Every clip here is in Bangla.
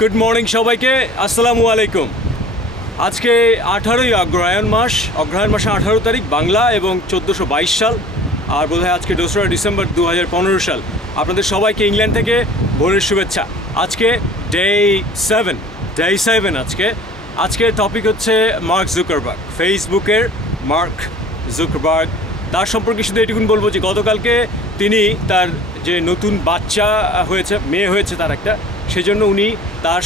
গুড মর্নিং সবাইকে, আসসালামু আলাইকুম। আজকে 18ই অগ্রহায়ণ মাস 18 তারিখ বাংলা এবং 1422 সাল, আর বোধহয় আজকে 2রা ডিসেম্বর 2015 সাল। আপনাদের সবাইকে ইংল্যান্ড থেকে ভোরের শুভেচ্ছা। আজকে ডে 7 আজকে টপিক হচ্ছে মার্ক জুকারবার্গ, ফেসবুকের মার্ক জুকারবার্গ। তার সম্পর্কে শুধু এটুকুন বলবো যে গতকালকে তিনি তার যে নতুন বাচ্চা হয়েছে, মেয়ে হয়েছে তার একটা, সেজন্য উনি তার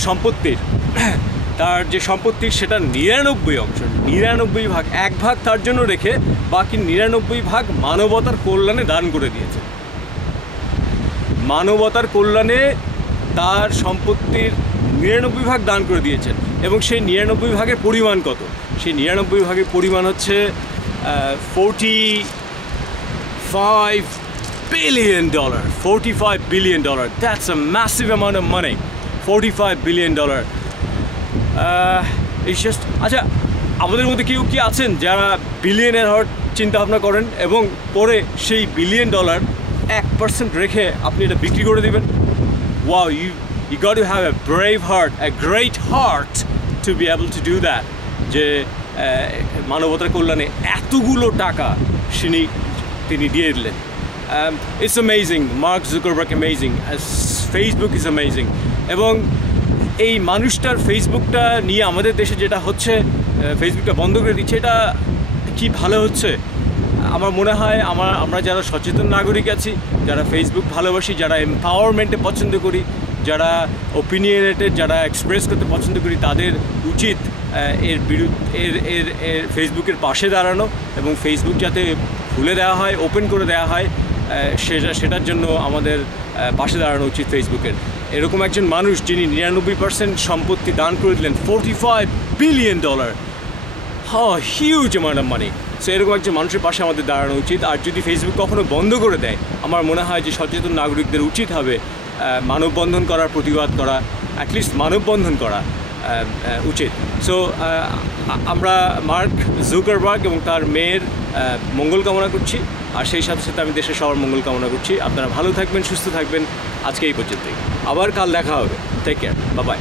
যে সম্পত্তির সেটা 99 ভাগ, 1 ভাগ তার জন্য রেখে বাকি 99 ভাগ মানবতার কল্যাণে দান করে দিয়েছে। মানবতার কল্যাণে তার সম্পত্তির 99 ভাগ দান করে দিয়েছেন। এবং সেই 99 ভাগের পরিমাণ কত? সেই 99 ভাগের পরিমাণ হচ্ছে $45 billion. $45 billion. That's a massive amount of money. $45 billion. It's just, আচ্ছা, আমাদের মধ্যে কেউ কি আছেন যারা বিলিয়নের হওয়ার চিন্তা ভাবনা করেন এবং পরে সেই $1 billion 1% রেখে আপনি এটা বিক্রি করে দেবেন? Wow, you got to have a brave heart, a great heart to be able to do that. যে মানবতার কল্যাণে এতগুলো টাকা তিনি দিয়ে দিলেন। It's amazing. Mark Zuckerberg amazing. Facebook is amazing. এবং এই মানুষটার ফেসবুকটা নিয়ে আমাদের দেশে যেটা হচ্ছে, ফেসবুকটা বন্ধ করে দিচ্ছে, এটা কি ভালো হচ্ছে? আমার মনে হয় আমরা যারা সচেতন নাগরিক আছি, যারা ফেসবুক ভালোবাসি, যারা এম্পাওয়ারমেন্টে পছন্দ করি, যারা ওপিনিয়নেটেড, যারা এক্সপ্রেস করতে পছন্দ করি, তাদের উচিত এর ফেসবুকের পাশে দাঁড়ানো এবং ফেসবুক যাতে খুলে দেওয়া হয়, ওপেন করে দেওয়া হয়, সেটার জন্য আমাদের পাশে দাঁড়ানো উচিত ফেসবুকের। এরকম একজন মানুষ যিনি 99% সম্পত্তি দান করে দিলেন, $45 billion, huge amount of money. So এরকম একজন মানুষের পাশে আমাদের দাঁড়ানো উচিত। আর যদি ফেসবুক কখনো বন্ধ করে দেয়, আমার মনে হয় যে সচেতন নাগরিকদের উচিত হবে মানববন্ধন করার, প্রতিবাদ করা, অ্যাটলিস্ট মানববন্ধন করা উচিত। সো আমরা মার্ক জুকারবার্গ এবং তার মেয়ের মঙ্গল কামনা করছি, আর সেই সাথে সাথে আমি দেশের সবার মঙ্গল কামনা করছি। আপনারা ভালো থাকবেন, সুস্থ থাকবেন। আজকে এই পর্যন্তই, আবার কাল দেখা হবে। Take care, bye by.